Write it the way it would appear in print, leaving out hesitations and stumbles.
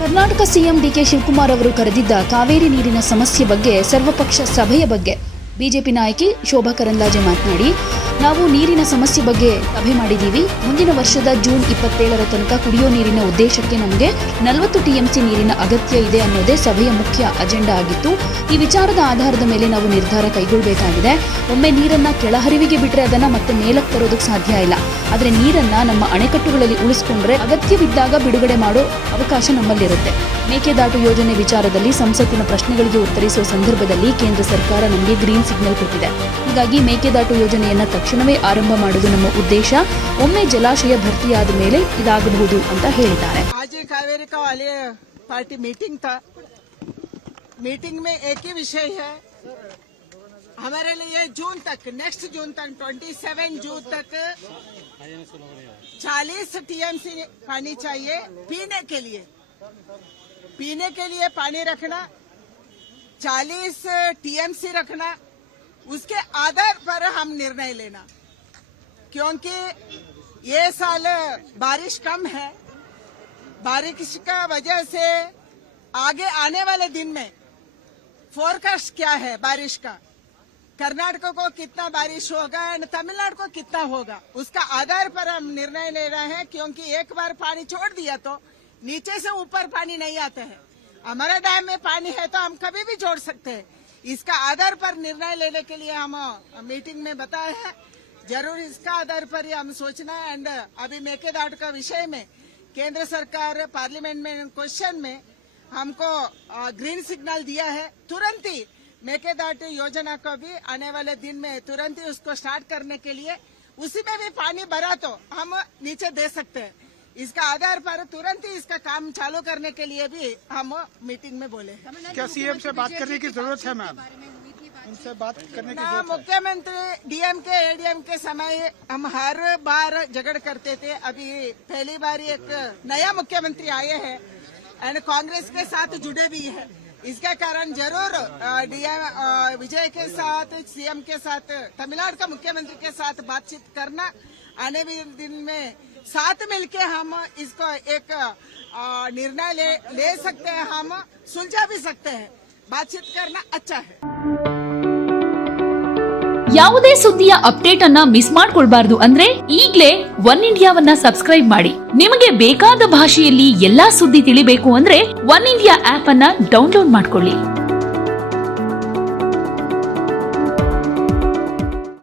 Karnataka CM DK Shivakumar ಅವರು ಕರೆದಿದ್ದ ಕಾವೇರಿ ನೀರಿನ ಸಮಸ್ಯೆ ಬಗ್ಗೆ ಸರ್ವಪಕ್ಷ ಸಭೆಯ ಬಗ್ಗೆ ಬಿಜೆಪಿ ನಾಯಕಿ ಶೋಭಾ ಕರಂದ್ಲಾಜೆ ಮಾತನಾಡಿ, ನಾವು ನೀರಿನ ಸಮಸ್ಯೆ ಬಗ್ಗೆ ಸಭೆ ಮಾಡಿದ್ದೀವಿ. ಮುಂದಿನ ವರ್ಷದ ಜೂನ್ 27ರ ತನಕ ಕುಡಿಯೋ ನೀರಿನ ಉದ್ದೇಶಕ್ಕೆ ನಮಗೆ 40 ಟಿಎಂಸಿ ನೀರಿನ ಅಗತ್ಯ ಇದೆ ಅನ್ನೋದೇ ಸಭೆಯ ಮುಖ್ಯ ಅಜೆಂಡಾ ಆಗಿತ್ತು. ಈ ವಿಚಾರದ ಆಧಾರದ ಮೇಲೆ ನಾವು ನಿರ್ಧಾರ ಕೈಗೊಳ್ಳಬೇಕಾಗಿದೆ. ಒಮ್ಮೆ ನೀರನ್ನ ಕೆಳಹರಿವಿಗೆ ಬಿಟ್ಟರೆ ಅದನ್ನ ಮತ್ತೆ ಮೇಲಕ್ಕೆ ತರೋದಕ್ಕೆ ಸಾಧ್ಯ ಇಲ್ಲ. ಆದರೆ ನೀರನ್ನ ನಮ್ಮ ಅಣೆಕಟ್ಟುಗಳಲ್ಲಿ ಉಳಿಸಿಕೊಂಡ್ರೆ ಅಗತ್ಯವಿದ್ದಾಗ ಬಿಡುಗಡೆ ಮಾಡೋ ಅವಕಾಶ ನಮ್ಮಲ್ಲಿರುತ್ತೆ. ಮೇಕೆದಾಟು ಯೋಜನೆ ವಿಚಾರದಲ್ಲಿ ಸಂಸತ್ತಿನ ಪ್ರಶ್ನೆಗಳಿಗೆ ಉತ್ತರಿಸುವ ಸಂದರ್ಭದಲ್ಲಿ ಕೇಂದ್ರ ಸರ್ಕಾರ ನಮಗೆ ಗ್ರೀನ್ ಸಿಗ್ನಲ್ ಕೊಟ್ಟಿದೆ. ಹೀಗಾಗಿ ಮೇಕೆದಾಟು ಯೋಜನೆಯನ್ನ ತಕ್ಷಣವೇ ಆರಂಭ ಮಾಡುವುದು ನಮ್ಮ ಉದ್ದೇಶ. ಒಮ್ಮೆ ಜಲಾಶಯ ಭರ್ತಿಯಾದ ಮೇಲೆ ಇದಾಗಬಹುದು ಅಂತ ಹೇಳಿದ್ದಾರೆ. कावेरी का वाले पार्टी मीटिंग था. मीटिंग में एक ही विषय है, हमारे लिए जून तक, नेक्स्ट जून तक 27 जून तक 40 टीएमसी पानी चाहिए पीने के लिए. पीने के लिए पानी रखना, 40 टीएमसी रखना, उसके आधार पर हम निर्णय लेना. क्योंकि ये साल बारिश कम है, बारिश का वजह से आगे आने वाले दिन में फोरकास्ट क्या है बारिश का, कर्नाटक को कितना बारिश होगा और तमिलनाडु को कितना होगा, उसका आधार पर हम निर्णय ले रहे हैं. क्योंकि एक बार पानी छोड़ दिया तो नीचे से ऊपर पानी नहीं आता है. हमारे डैम में पानी है तो हम कभी भी छोड़ सकते हैं. इसका आधार पर निर्णय लेने के लिए हम मीटिंग में बताए हैं. जरूर इसका आधार पर ही हम सोचना है. एंड अभी मेकेदाटू का विषय में केंद्र सरकार पार्लियामेंट में क्वेश्चन में हमको ग्रीन सिग्नल दिया है. तुरंत ही मेकेदाटू योजना को भी आने वाले दिन में तुरंत ही उसको स्टार्ट करने के लिए, उसी में भी पानी भरा तो हम नीचे दे सकते हैं. इसका आधार पर तुरंत ही इसका काम चालू करने के लिए भी हम मीटिंग में बोले. क्या सीएम से बात करने की जरूरत है मैम? उनसे बात करने की जरूरत है? मुख्यमंत्री डीएमके एडीएम के समय हम हर बार झगड़ करते थे. अभी पहली बार एक नया मुख्यमंत्री आए हैं एंड कांग्रेस के साथ जुड़े भी है. इसके कारण जरूर डीएम विजय के साथ, सीएम के साथ, तमिलनाडु का मुख्यमंत्री के साथ बातचीत करना, आने वाले दिन में साथ मिलके हम इसको एक निर्णय ले सकते हैं, हम सुलझा भी सकते हैं. बातचीत करना अच्छा है. ಯಾವುದೇ ಸುದ್ದಿಯ ಅಪ್ಡೇಟ್ ಅನ್ನ ಮಿಸ್ ಮಾಡ್ಕೊಳ್ಬಾರ್ದು ಅಂದ್ರೆ ಈಗ್ಲೇ ಒನ್ ಇಂಡಿಯಾವನ್ನ ಸಬ್ಸ್ಕ್ರೈಬ್ ಮಾಡಿ. ನಿಮಗೆ ಬೇಕಾದ ಭಾಷೆಯಲ್ಲಿ ಎಲ್ಲಾ ಸುದ್ದಿ ತಿಳಿಬೇಕು ಅಂದ್ರೆ ಒನ್ ಇಂಡಿಯಾ ಆಪ್ ಅನ್ನ ಡೌನ್ಲೋಡ್ ಮಾಡ್ಕೊಳ್ಳಿ.